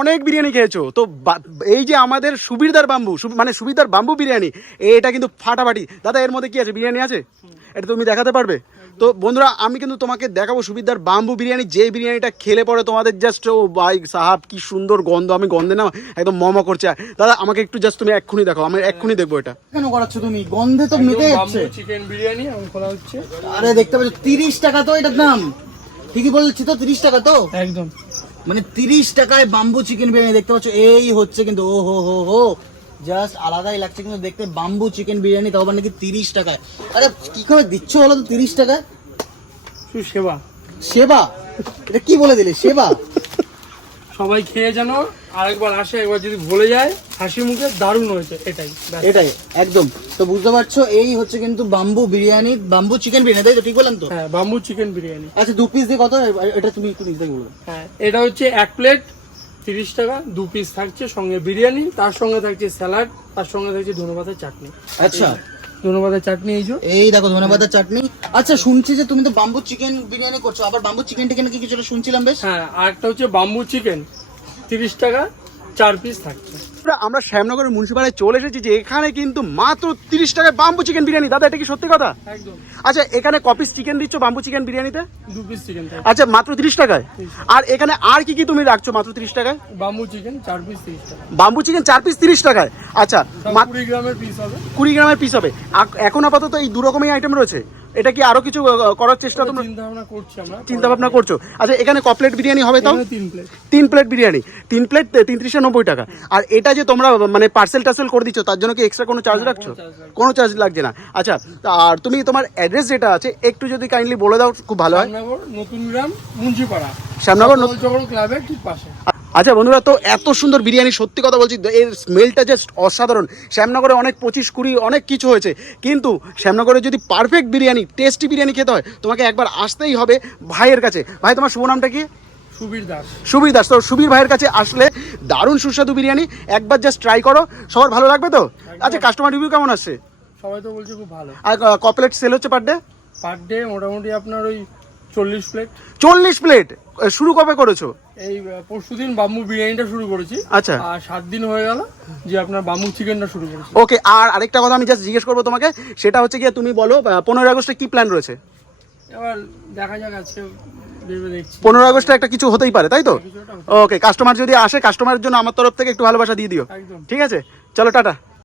অনেক বিরিয়ানি খেয়েছো তো, এই যে আমাদের সুবিরদার বাম্বু মানে সুবিরদার বাম্বু বিরিয়ানি, এটা কিন্তু ফাটাফাটি। দাদা এর মধ্যে কি আছে, বিরিয়ানি আছে? এটা তুমি দেখাতে পারবে? তো বন্ধুরা আমি কিন্তু তোমাকে দেখাবো সুবিরদার বাম্বু বিরিয়ানি, যে বিরিয়ানিটা খেলে পরে তোমাদের জাস্ট ও ভাই সাহাব কি সুন্দর গন্ধ, আমি গন্ধে না একদম মম করছে। দাদা আমাকে একটু জাস্ট তুমি এক্ষুনি দেখো, আমি এক্ষুনি দেখবো। এটা কেন করাচ্ছ তুমি? গন্ধে তো মেতে যাচ্ছে। চিকেন বিরিয়ানি আমি খোলা হচ্ছে। আরে দেখতে পাচ্ছ 30 টাকা তো এটার দাম, ঠিকই বলছি তো 30 টাকা তো একদম, মানে 30 টাকায় বাম্বু চিকেন বিরিয়ানি দেখতে পাচ্ছ। এই হচ্ছে কিন্তু ও হো হো হো জাস্ট আলাদাই লাগছে কিন্তু দেখতে, বাম্বু চিকেন বিরিয়ানি তাও নাকি 30 টাকায়। আরে কি করে দিচ্ছ বলো তো 30 টাকায়? শুধু সেবা। সেবা? এটা কি বলে দিলে সেবা? সবাই খেয়ে যেন আরেকবার আসে, একবার যদি ভুলে যায় হাসি মুখে, দারুণ হয়েছে, এটাই এটাই একদম। তো বুঝতে পারছো এই হচ্ছে কিন্তু bamboo biryani, bamboo chicken biryani, তাই তো? ঠিক বললাম তো? হ্যাঁ, বাম্বু চিকেন বিরিয়ানি। আচ্ছা 2 পিস দিয়ে কত এটা তুমি একটু নিজে বলো। হ্যাঁ, এটা হচ্ছে 1 প্লেট 30 টাকা, 2 পিস থাকছে, সঙ্গে বিরিয়ানি, তার সঙ্গে থাকছে স্যালাড, তার সঙ্গে থাকছে ধনেপাতার চাটনি। আচ্ছা ধনেপাতার চাটনি এই দেখো ধনেপাতার চাটনি। আচ্ছা শুনছি যে তুমি তো বাম্বু চিকেন বিরিয়ানি করছো, আবার বাম্বু চিকেন টিকেন কি কিছুটা শুনছিলাম বেশ। হ্যাঁ, আর একটা হচ্ছে বাম্বু চিকেন 30 টাকা 4 পিস থাকছে। আমরা শ্যামনগরের মুন্সিপালিটি চলে এসেছি, যে এখানে কিন্তু মাত্র 30 টাকায় বাম্বু চিকেন বিরিয়ানি। দাদা এটা কি সত্যি কথা? একদম। আচ্ছা এখানে কপিস চিকেন দিচ্ছ বাম্বু চিকেন বিরিয়ানিতে? 2 পিস চিকেন থাকছে। আচ্ছা মাত্র 30 টাকায়। আর এখানে আর কি কি তুমি রাখছো মাত্র 30 টাকায়? বাম্বু চিকেন 4 পিস 30 টাকা। বাম্বু চিকেন 4 পিস 30 টাকায়। আচ্ছা 20 গ্রামের পিস হবে। 20 গ্রামের পিস হবে। এখন আপাতত এই 2 রকমের আইটেম রয়েছে। এটা কি আরো কিছু করার চেষ্টা তোমরা চিন্তা ভাবনা করছো? আচ্ছা এখানে ক প্লেট বিরিয়ানি হবে তাও? 3 প্লেট বিরিয়ানি, 3 প্লেট 3390 টাকা। আর এটা যে তোমরা মানে পার্সেল টার্সেল করে দিচ্ছ, তার জন্য কি এক্সট্রা কোনো চার্জ রাখছো? কোনো চার্জ লাগছে না। আচ্ছা আর তুমি তোমার অ্যাড্রেস যেটা আছে একটু যদি কাইন্ডলি বলে দাও খুব ভালো হয়। শ্যামনগর নতুন গ্রাম মুন্সিপাড়া, শ্যামনগর ক্লাবের ঠিক পাশে। আচ্ছা বন্ধুরা, তো এত সুন্দর বিরিয়ানি, সত্যি কথা বলছি এর স্মেলটা জাস্ট অসাধারণ। শ্যামনগরে অনেক 25-20 অনেক কিছু হয়েছে, কিন্তু শ্যামনগরে যদি পারফেক্ট বিরিয়ানি, টেস্টি বিরিয়ানি খেতে হয় তোমাকে একবার আসতেই হবে ভাইয়ের কাছে। ভাই তোমার শুভ নামটা কি? সুবীর দাস। তো সুবীর ভাইয়ের কাছে আসলে দারুণ সুস্বাদু বিরিয়ানি, একবার জাস্ট ট্রাই করো, সবার ভালো লাগবে তো? আচ্ছা কাস্টমার রিভিউ কেমন আসছে? সবাই তো বলছে খুব ভালো। আর ক প্লেট সেল হচ্ছে পার ডে? পার ডে মোটামুটি আপনার ওই 40 প্লেট। 40 প্লেট। শুরু কবে করেছো? এই পরশুদিন বাম্বু বিরিয়ানিটা শুরু করেছি। আচ্ছা আর 7 দিন হয়ে গেল যে আপনার বাম্বু চিকেনটা শুরু করেছি। ওকে। আর আরেকটা কথা আমি জাস্ট জিজ্ঞেস করবো তোমাকে, সেটা হচ্ছে গিয়ে তুমি বলো 15 আগস্টে কি প্ল্যান রয়েছে? এবার দেখা যাক, আজকে ভেবে দেখছি। 15 আগস্টে একটা কিছু হতেই পারে, তাই তো? ওকে, কাস্টমার যদি আসে, কাস্টমারের জন্য আমার তরফ থেকে একটু ভালোবাসা দিয়ে দিও। একদম। ঠিক আছে, চলো টাটা।